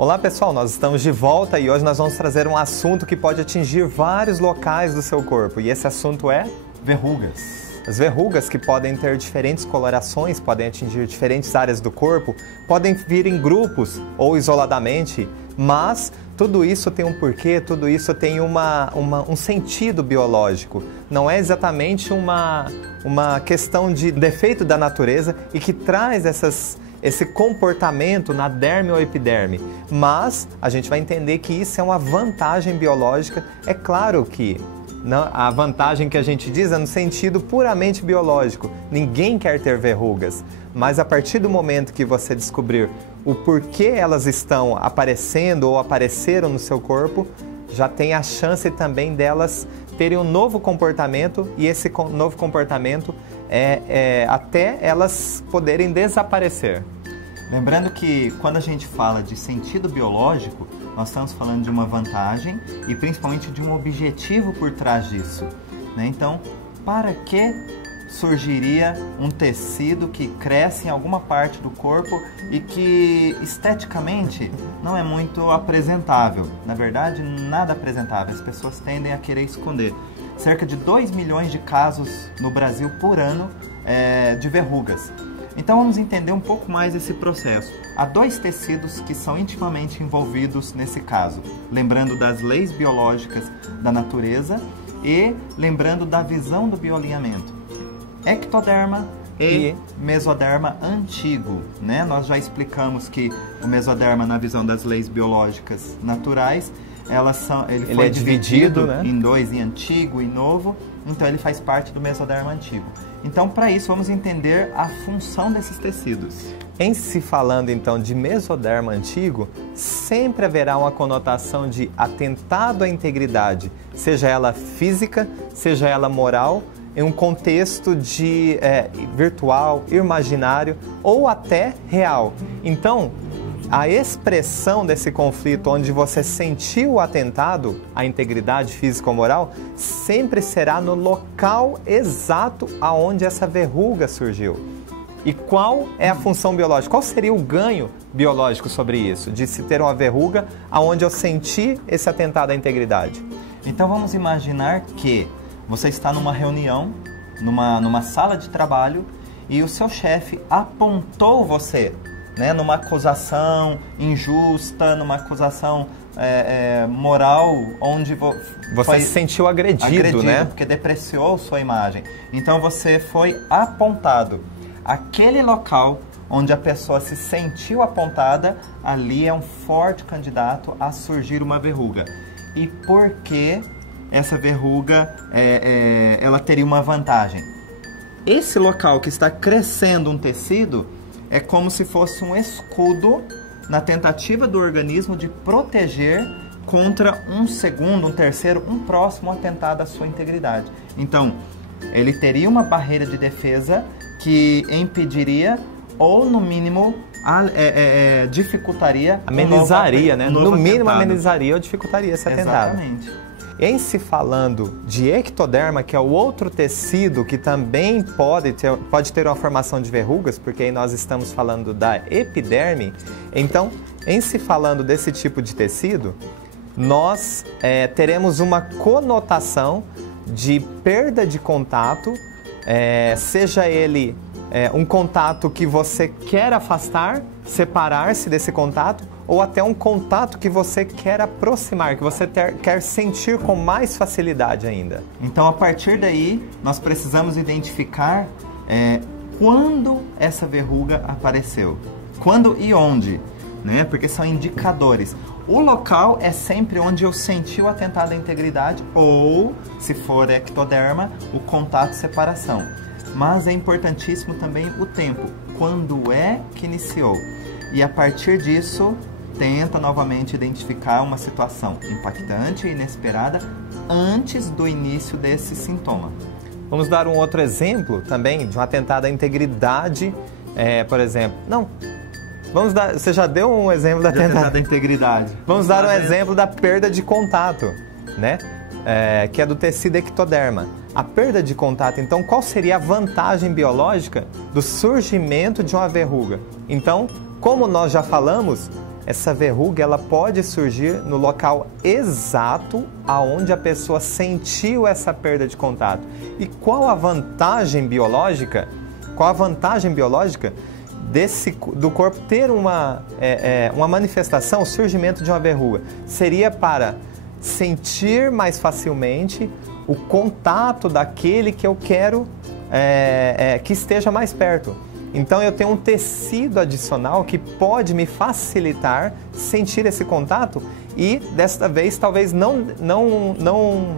Olá pessoal, nós estamos de volta e hoje nós vamos trazer um assunto que pode atingir vários locais do seu corpo. E esse assunto é verrugas. As verrugas, que podem ter diferentes colorações, podem atingir diferentes áreas do corpo, podem vir em grupos ou isoladamente, mas tudo isso tem um porquê, tudo isso tem um sentido biológico. Não é exatamente uma questão de defeito da natureza e que traz esse comportamento na derme ou epiderme, mas a gente vai entender que isso é uma vantagem biológica. É claro que a vantagem que a gente diz é no sentido puramente biológico. Ninguém quer ter verrugas, mas a partir do momento que você descobrir o porquê elas estão aparecendo ou apareceram no seu corpo, já tem a chance também delas terem um novo comportamento, e esse novo comportamento até elas poderem desaparecer. Lembrando que quando a gente fala de sentido biológico, nós estamos falando de uma vantagem e principalmente de um objetivo por trás disso, né? Então, para que surgiria um tecido que cresce em alguma parte do corpo e que esteticamente não é muito apresentável? Na verdade, nada apresentável, as pessoas tendem a querer esconder. Cerca de 2 milhões de casos no Brasil por ano de verrugas. Então vamos entender um pouco mais esse processo. Há 2 tecidos que são intimamente envolvidos nesse caso, lembrando das leis biológicas da natureza e lembrando da visão do bioalinhamento. Ectoderma e mesoderma antigo, né? Nós já explicamos que o mesoderma, na visão das leis biológicas naturais, ele foi dividido, né, em 2, em antigo e novo, então ele faz parte do mesoderma antigo. Então, para isso, vamos entender a função desses tecidos. Em se falando então de mesoderma antigo, sempre haverá uma conotação de atentado à integridade, seja ela física, seja ela moral, em um contexto de virtual, imaginário ou até real. Então, a expressão desse conflito onde você sentiu o atentado à integridade física ou moral sempre será no local exato aonde essa verruga surgiu. E qual é a função biológica? Qual seria o ganho biológico sobre isso, de se ter uma verruga aonde eu senti esse atentado à integridade? Então vamos imaginar que você está numa reunião, numa sala de trabalho, e o seu chefe apontou você, né, numa acusação injusta, numa acusação moral, onde você se sentiu agredido, né? Porque depreciou sua imagem. Então você foi apontado. Aquele local onde a pessoa se sentiu apontada, ali é um forte candidato a surgir uma verruga. E por que essa verruga ela teria uma vantagem? Esse local que está crescendo um tecido é como se fosse um escudo na tentativa do organismo de proteger contra um segundo, um terceiro, um próximo atentado à sua integridade. Então, ele teria uma barreira de defesa que impediria ou, no mínimo, dificultaria... Amenizaria, né? No mínimo, atentado. Amenizaria ou dificultaria esse atentado. Exatamente. Em se falando de ectoderma, que é o outro tecido que também pode ter uma formação de verrugas, porque aí nós estamos falando da epiderme, então, em se falando desse tipo de tecido, nós teremos uma conotação de perda de contato, seja ele um contato que você quer afastar, separar-se desse contato, ou até um contato que você quer aproximar, que você quer sentir com mais facilidade ainda. Então, a partir daí, nós precisamos identificar quando essa verruga apareceu. Quando e onde, né? Porque são indicadores. O local é sempre onde eu senti o atentado à integridade, ou, se for ectoderma, o contato separação. Mas é importantíssimo também o tempo. Quando é que iniciou? E a partir disso, tenta novamente identificar uma situação impactante e inesperada antes do início desse sintoma. Vamos dar um outro exemplo também de um atentado à integridade, por exemplo. Você já deu um exemplo da atentado à integridade. Vamos dar um exemplo da perda de contato, né? Que é do tecido ectoderma. A perda de contato, então, qual seria a vantagem biológica do surgimento de uma verruga? Então, como nós já falamos, essa verruga ela pode surgir no local exato aonde a pessoa sentiu essa perda de contato. E qual a vantagem biológica? Qual a vantagem biológica do corpo ter uma manifestação, o surgimento de uma verruga? Seria para sentir mais facilmente o contato daquele que eu quero que esteja mais perto. Então eu tenho um tecido adicional que pode me facilitar sentir esse contato e desta vez talvez não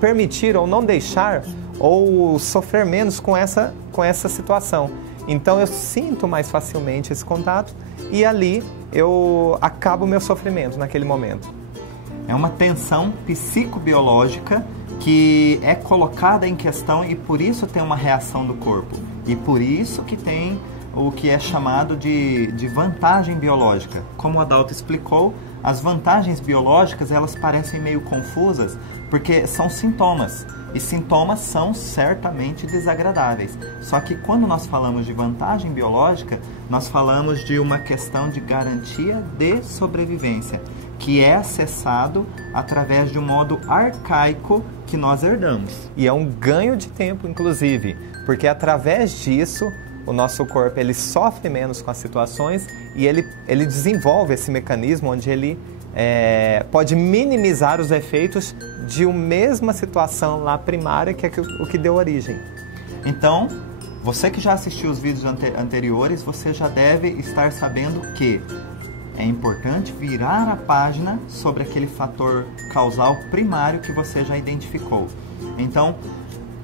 permitir ou não deixar ou sofrer menos com essa situação. Então eu sinto mais facilmente esse contato e ali eu acabo o meu sofrimento naquele momento. É uma tensão psicobiológica que é colocada em questão e por isso tem uma reação do corpo. E por isso que tem o que é chamado de vantagem biológica. Como o Adalto explicou, as vantagens biológicas elas parecem meio confusas porque são sintomas. E sintomas são certamente desagradáveis. Só que quando nós falamos de vantagem biológica, nós falamos de uma questão de garantia de sobrevivência, que é acessado através de um modo arcaico que nós herdamos. E é um ganho de tempo, inclusive, porque através disso o nosso corpo ele sofre menos com as situações e ele desenvolve esse mecanismo onde ele pode minimizar os efeitos de uma mesma situação lá primária que é o que deu origem. Então, você que já assistiu os vídeos anteriores, você já deve estar sabendo que é importante virar a página sobre aquele fator causal primário que você já identificou. Então,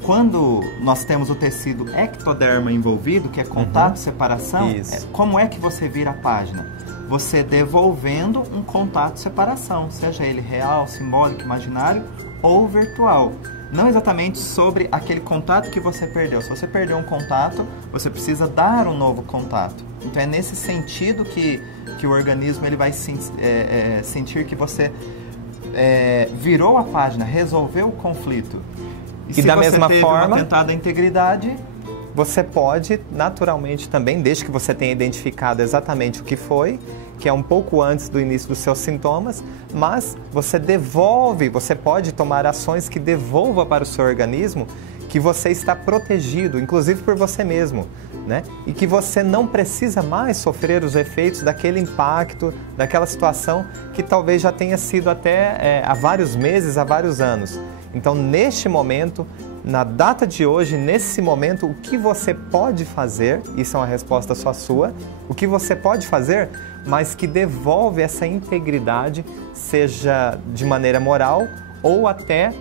quando nós temos o tecido ectoderma envolvido, que é contato, separação, como é que você vira a página? Você devolvendo um contato, separação, seja ele real, simbólico, imaginário ou virtual. Não exatamente sobre aquele contato que você perdeu. Se você perdeu um contato, você precisa dar um novo contato. Então é nesse sentido que o organismo ele vai sentir que você virou a página, resolveu o conflito. E se da mesma teve forma, uma tentada integridade, você pode naturalmente também, desde que você tenha identificado exatamente o que foi, que é um pouco antes do início dos seus sintomas, mas você pode tomar ações que devolva para o seu organismo que você está protegido, inclusive por você mesmo, né? E que você não precisa mais sofrer os efeitos daquele impacto, daquela situação que talvez já tenha sido até há vários meses, há vários anos. Então, neste momento, na data de hoje, nesse momento, o que você pode fazer, isso é uma resposta só sua, o que você pode fazer, mas que devolve essa integridade, seja de maneira moral ou até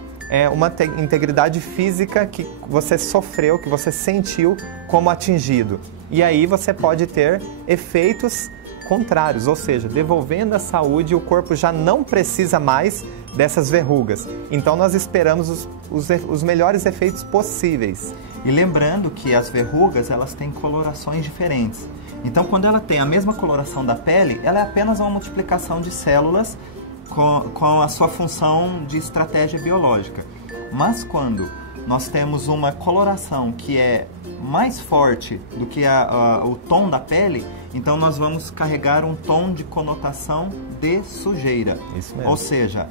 uma integridade física que você sofreu, que você sentiu como atingido. E aí você pode ter efeitos contrários, ou seja, devolvendo a saúde, o corpo já não precisa mais dessas verrugas. Então nós esperamos os melhores efeitos possíveis. E lembrando que as verrugas elas têm colorações diferentes. Então quando ela tem a mesma coloração da pele, ela é apenas uma multiplicação de células com a sua função de estratégia biológica. Mas quando nós temos uma coloração que é mais forte do que o tom da pele, então nós vamos carregar um tom de conotação de sujeira. Isso mesmo. Ou seja,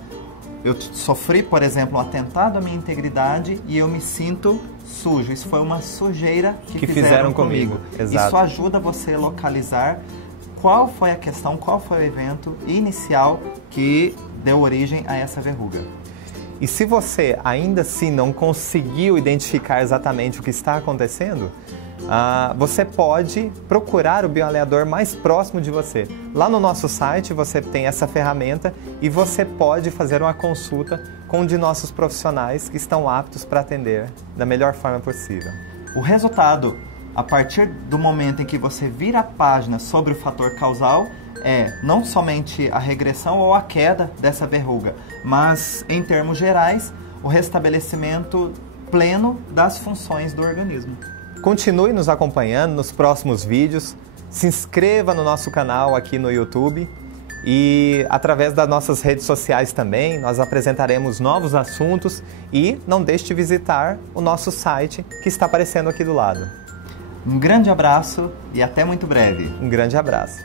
eu sofri, por exemplo, um atentado à minha integridade e eu me sinto sujo. Isso foi uma sujeira que fizeram comigo. Exato. Isso ajuda você a localizar qual foi a questão, qual foi o evento inicial que deu origem a essa verruga. E se você ainda assim não conseguiu identificar exatamente o que está acontecendo, você pode procurar o bioalinhador mais próximo de você. Lá no nosso site você tem essa ferramenta e você pode fazer uma consulta com um de nossos profissionais que estão aptos para atender da melhor forma possível. O resultado, a partir do momento em que você vira a página sobre o fator causal, é não somente a regressão ou a queda dessa verruga, mas, em termos gerais, o restabelecimento pleno das funções do organismo. Continue nos acompanhando nos próximos vídeos, se inscreva no nosso canal aqui no YouTube e através das nossas redes sociais também nós apresentaremos novos assuntos e não deixe de visitar o nosso site que está aparecendo aqui do lado. Um grande abraço e até muito breve. Um grande abraço.